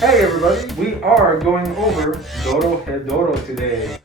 Hey everybody, we are going over Dorohedoro today.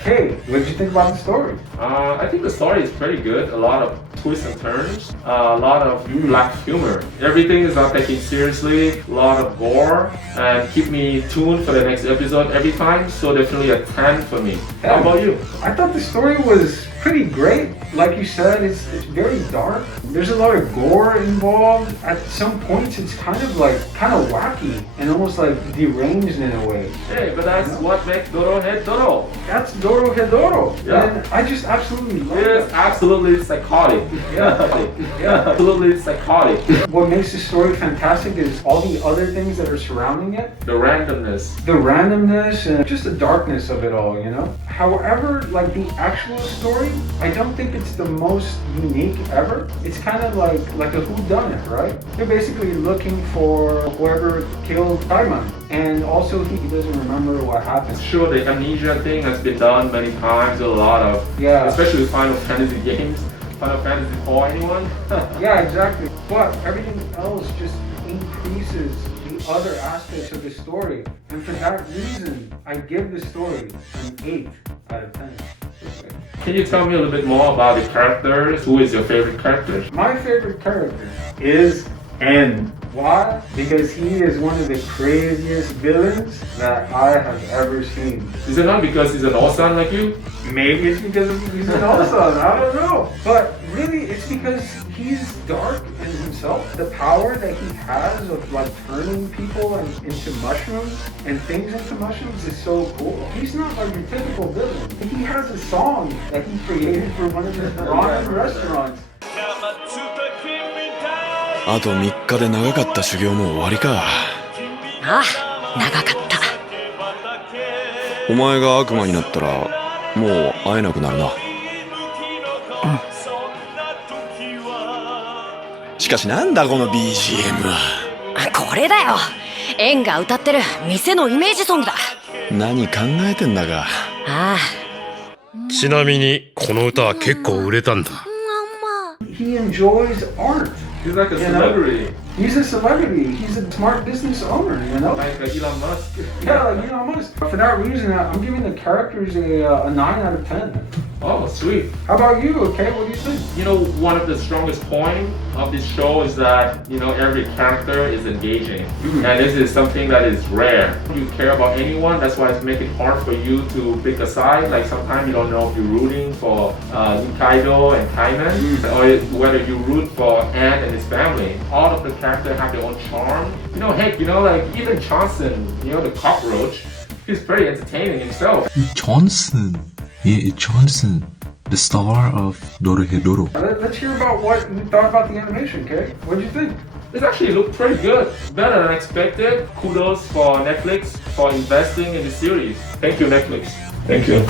Hey, what did you think about the story? I think the story is pretty good. A lot of twists and turns, a lot of black humor. Everything is not taken seriously, a lot of gore, and keep me tuned for the next episode every time. So definitely a 10 for me. Hey, how about you? I thought the story was pretty great. Like you said, it's very dark. There's a lot of gore involved. At some points, it's kind of wacky and almost like deranged in a way. Hey, but that's what makes Dorohedoro. That's Dorohedoro. Yeah. And I just absolutely love It is it. absolutely psychotic. Yeah. Absolutely psychotic. What makes the story fantastic is all the other things that are surrounding it. The randomness. The randomness and just the darkness of it all, you know? However, like the actual story, I don't think it's the most unique ever. It's kind of like a whodunit, right? They're basically looking for whoever killed Taiman. And also he doesn't remember what happened. Sure, the amnesia thing has been done many times, a lot of, especially with Final Fantasy games. Final Fantasy 4, anyone? Yeah, exactly. But everything else just increases the other aspects of the story. And for that reason, I give the story an 8 out of 10. Can you tell me a little bit more about the characters? Who is your favorite character? My favorite character is N. Why? Because he is one of the craziest villains that I have ever seen. Is it not because he's an Ossan like you? Maybe it's because he's an Ossan, I don't know. But really, it's because he's dark in himself. The power that he has of like turning people into mushrooms and things into mushrooms is so cool. He's not like your typical villain. He has a song that he created for one of his ramen restaurants. あと3日で長かった修行も終わりか。ああ、長かった。お前が悪魔になったらもう会えなくなるな。しかしなんだこの BGM は。これだよ。エンが歌ってる店のイメージソングだ。何考えてんだか。ああ。ちなみにこの歌は結構売れたんだ。He enjoys art. He's like a celebrity. He's a celebrity. He's a smart business owner, you know? Like Elon Musk. Yeah, like Elon Musk. For that reason, I'm giving the characters a 9 out of 10. Oh, sweet. How about you, okay? What do you think? You know, one of the strongest points of this show is that, you know, every character is engaging. And this is something that is rare. You care about anyone, that's why it's making it hard for you to pick a side. Like sometimes you don't know if you're rooting for Nikaido and Taiman, or whether you root for Ant and his family. All of the characters have their own charm. You know, heck, you know, like even Johnson, you know, the cockroach, he's very entertaining himself. Johnson. Yeah, Johnson, the star of Dorohedoro. Let's hear about what you thought about the animation, okay? What did you think? It actually looked pretty good. Better than expected. Kudos for Netflix for investing in the series. Thank you, Netflix. Thank you.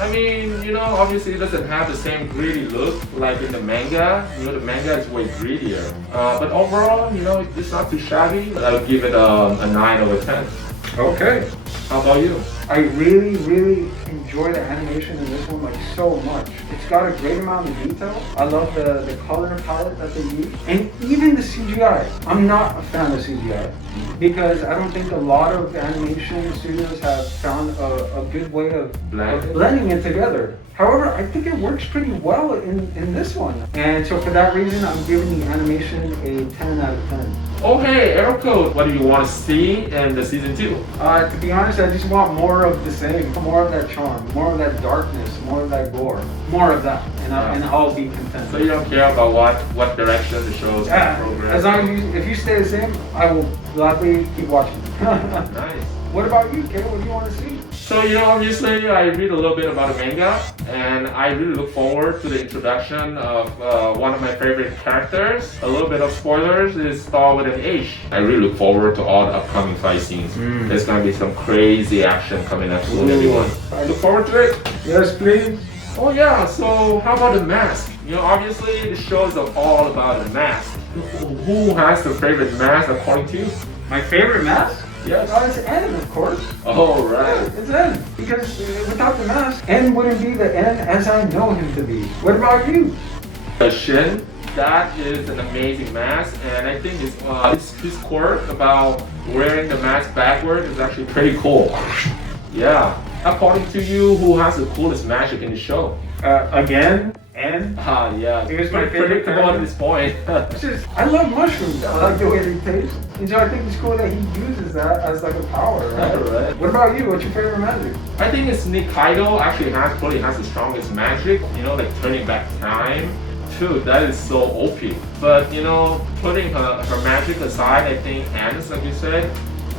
I mean, you know, obviously it doesn't have the same gritty look like in the manga. You know, the manga is way grittier. But overall, you know, it's not too shabby. I'll give it a 9 over 10. Okay. How about you? I really, really enjoy the animation in this one like so much. It's got a great amount of detail. I love the color palette that they use. And even the CGI. I'm not a fan of CGI because I don't think a lot of animation studios have found a good way of blending it together. However, I think it works pretty well in this one. And so for that reason, I'm giving the animation a 10 out of 10. Oh hey, Arrow Code, what do you want to see in the season 2? To be honest, I just want more of the same. More of that charm, more of that darkness, more of that gore. More of that, and I'll be content. So you don't care about what direction the show is going to progress? As long as if you stay the same, I will gladly keep watching. Nice. What about you, Kay? What do you want to see? So, you know, obviously I read a little bit about the manga, and I really look forward to the introduction of one of my favorite characters. A little bit of spoilers is Star with an H. I really look forward to all the upcoming fight scenes. There's going to be some crazy action coming up soon, everyone. I look forward to it. Yes, please. Oh yeah, so how about the mask? You know, obviously the shows are all about the mask. Who has the favorite mask according to you? My favorite mask? Yes. Oh, it's N, of course. Oh, right. Yeah, it's N. Because without the mask, N wouldn't be the N as I know him to be. What about you? Shin that is an amazing mask, and I think his quirk about wearing the mask backward is actually pretty cool. Yeah. According to you, who has the coolest magic in the show? Again, and Yeah. Here's my favorite predictable at character. this point. it's just, I love mushrooms. I like the way they taste. And so I think it's cool that he uses that as like a power, right? Right. What about you? What's your favorite magic? I think it's Nikaido actually probably has the strongest magic, like turning back time. Dude, that is so OP. But putting her magic aside, I think Ants, like you said,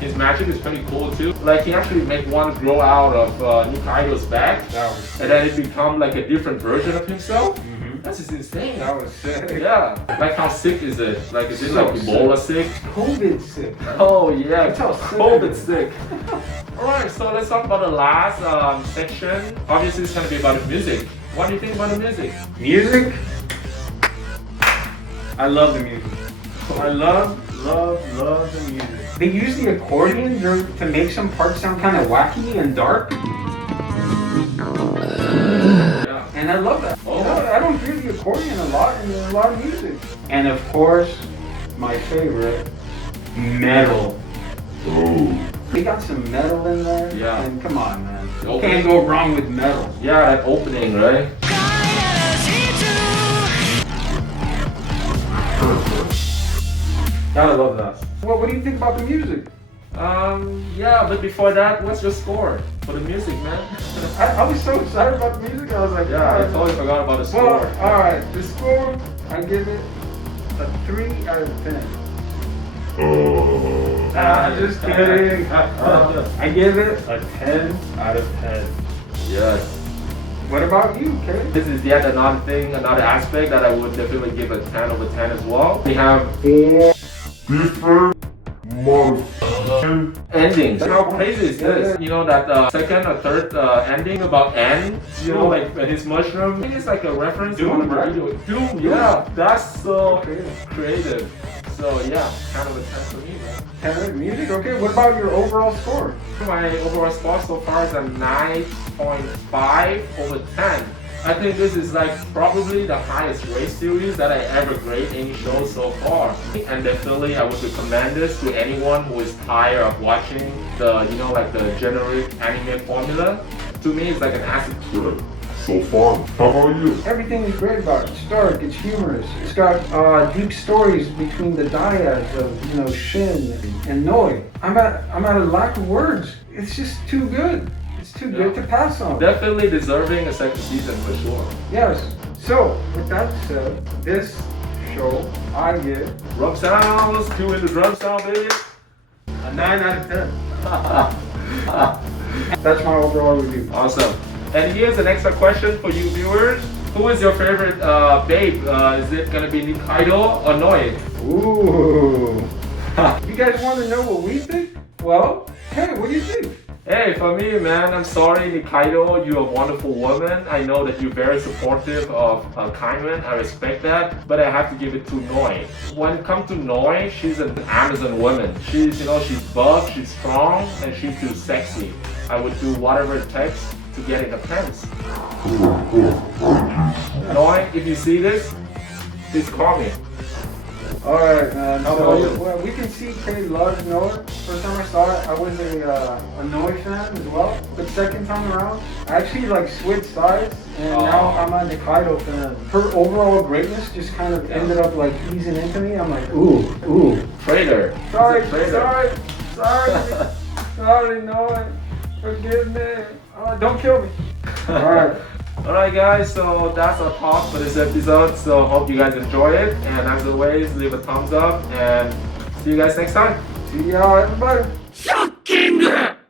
his magic is pretty cool too. Like he actually make one grow out of Nikaido's back, and then it become like a different version of himself. That's just insane. That was sick. Yeah. Like how sick is it? Like is it So like Ebola sick? COVID sick. Oh yeah, That's how sick COVID it is. sick. Alright, so let's talk about the last section. Obviously it's gonna be about the music. What do you think about the music? Music? I love the music. I love the music. They use the accordion to make some parts sound kind of wacky and dark. Yeah. And I love that. Oh. I don't hear the accordion a lot in a lot of music. And of course, my favorite, metal. They got some metal in there. Yeah. And come on, man. Okay. Can't go wrong with metal. Yeah, that opening, right? Gotta love that. What do you think about the music? Yeah, but before that, what's your score for the music, man? I was so excited about the music. I was like, Yeah, I totally forgot about the score. Well, alright, the score, I give it a 3 out of 10. Just kidding. I give it a 10 out of 10. Yes. What about you, Kay? This is yet another aspect that I would definitely give a 10 over 10 as well. We have endings. How crazy is this? That second or third ending about N, like his mushroom. I think it's like a reference to one of the video. Doom, yeah. That's so creative. So yeah, kind of a 10 for me, man. 10 music? Okay, what about your overall score? My overall score so far is a 9.5 over 10. I think this is like probably the highest race series that I ever grade any show so far. And definitely I would recommend this to anyone who is tired of watching the, like the generic anime formula. To me, it's like an acid trip. So far. How about you? Everything is great about it. It's dark, it's humorous. It's got deep stories between the dyads of, Shin and Noi. I'm at a lack of words. It's just too good. It's too good to pass on. Definitely deserving a second season for sure. Yes. So, with that said, this show, I give Drum sounds, cue in the drum sound, baby. a 9 out of 10. That's my overall review. Awesome. And here's an extra question for you viewers. Who is your favorite babe? Is it gonna be Nikaido or Noi? Ooh. You guys want to know what we think? Well, hey, what do you think? Hey, for me, man, I'm sorry, Nikaido, you're a wonderful woman. I know that you're very supportive of Kaiman. I respect that, but I have to give it to Noi. When it comes to Noi, she's an Amazon woman. She's buff, she's strong, and she's too sexy. I would do whatever it takes to get in the pants. Noi, if you see this, please call me. Alright, man. How about you? Well, we can see Kay loves Noah. First time I saw it, I was a Noah fan as well. But second time around, I actually switched sides, and now I'm a Nikaido fan. Her overall greatness just kind of ended up easing into me. I'm like, ooh. Traitor. Sorry, He's a traitor. sorry, Noah. Forgive me. Oh, don't kill me. Alright. Alright guys, so that's our talk for this episode. So hope you guys enjoy it. And as always, leave a thumbs up and see you guys next time. See y'all, everybody.